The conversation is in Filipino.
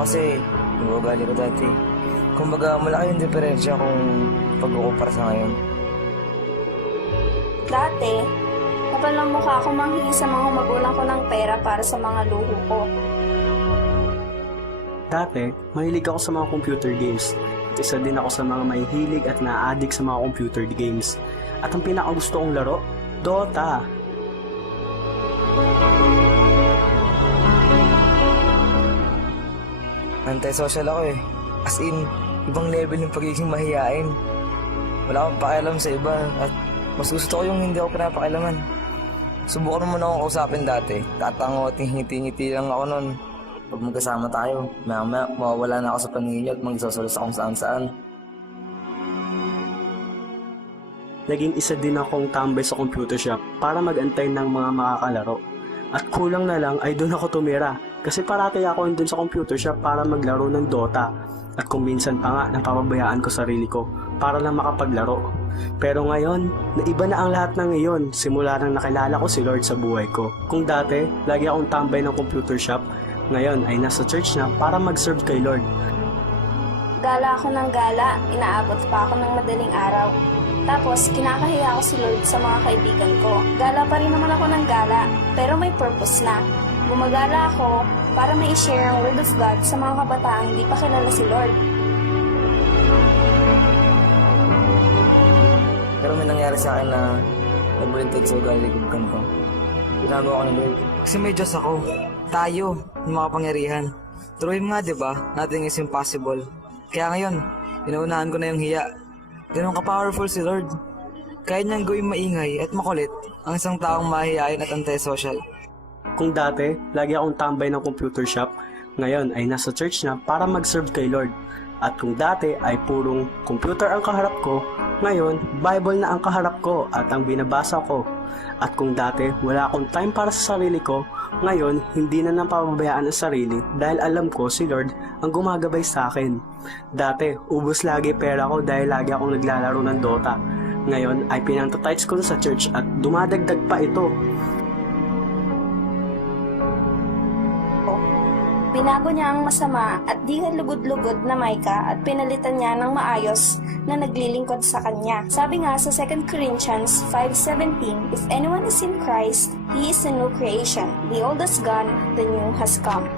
Ako kasi, yung ugali ko dati. Kumbaga, malaki yung diferensya kung pagkukumpara sa ngayon. Dati, kapalang mukha ako manghingi sa mga magulang ko ng pera para sa mga luho ko. Dati, mahilig ako sa mga computer games. At isa din ako sa mga mahihilig at na-addict sa mga computer games. At ang pinakagusto kong laro, Dota. Anti-social ako eh. As in, ibang level yung pagiging mahihain. Wala akong pakialam sa iba at mas gusto ko yung hindi ako pinapakialaman. Subukan mo na akong kausapin dati. Tatango at ngiti-ngiti lang ako nun. Pag magkasama tayo, maya mawawala na ako sa paningin niyo at magsasalos akong saan-saan. Naging isa din akong tambay sa computer shop para mag-antay ng mga makakalaro. At kulang na lang ay doon ako tumira kasi parati ako doon sa computer shop para maglaro ng Dota. At kung minsan pa nga napapabayaan ko sarili ko para lang makapaglaro. Pero ngayon, naiba na ang lahat ng iyon simula nang nakilala ko si Lord sa buhay ko. Kung dati, lagi akong tambay ng computer shop, ngayon ay nasa church na para mag-serve kay Lord. Gala ako ng gala, inaabot pa ako ng madaling araw. Tapos, kinakahiya ako si Lord sa mga kaibigan ko. Gala pa rin naman ako ng gala, pero may purpose na. Gumagala ako para may share ang Word of God sa mga kabataang hindi pa kilala si Lord. Pero may nangyari sa akin na nagbalintad sa ugali-libugan ko. Ginagawa ko ni Lord. Kasi may Diyos ako. Tayo, yung mga pangyarihan. Turuin nga, di ba? Nothing is impossible. Kaya ngayon, inaunahan ko na yung hiya. Ganun ka-powerful si Lord. Kaya niyang gawing maingay at makulit ang isang taong mahihain at anti-social. Kung dati, lagi akong tambay ng computer shop, ngayon ay nasa church na para mag-serve kay Lord. At kung dati ay purong computer ang kaharap ko, ngayon, Bible na ang kaharap ko at ang binabasa ko. At kung dati, wala akong time para sa sarili ko, ngayon, hindi na napapabayaan ang sarili dahil alam ko si Lord ang gumagabay sa akin. Dati, ubos lagi pera ko dahil lagi akong naglalaro ng Dota. Ngayon, ay pinantatights ko sa church at dumadagdag pa ito. Binago niya ang masama at di lugod-lugod na Micah at pinalitan niya ng maayos na naglilingkod sa kanya. Sabi nga sa 2 Corinthians 5:17, if anyone is in Christ, he is a new creation. The old is gone, the new has come.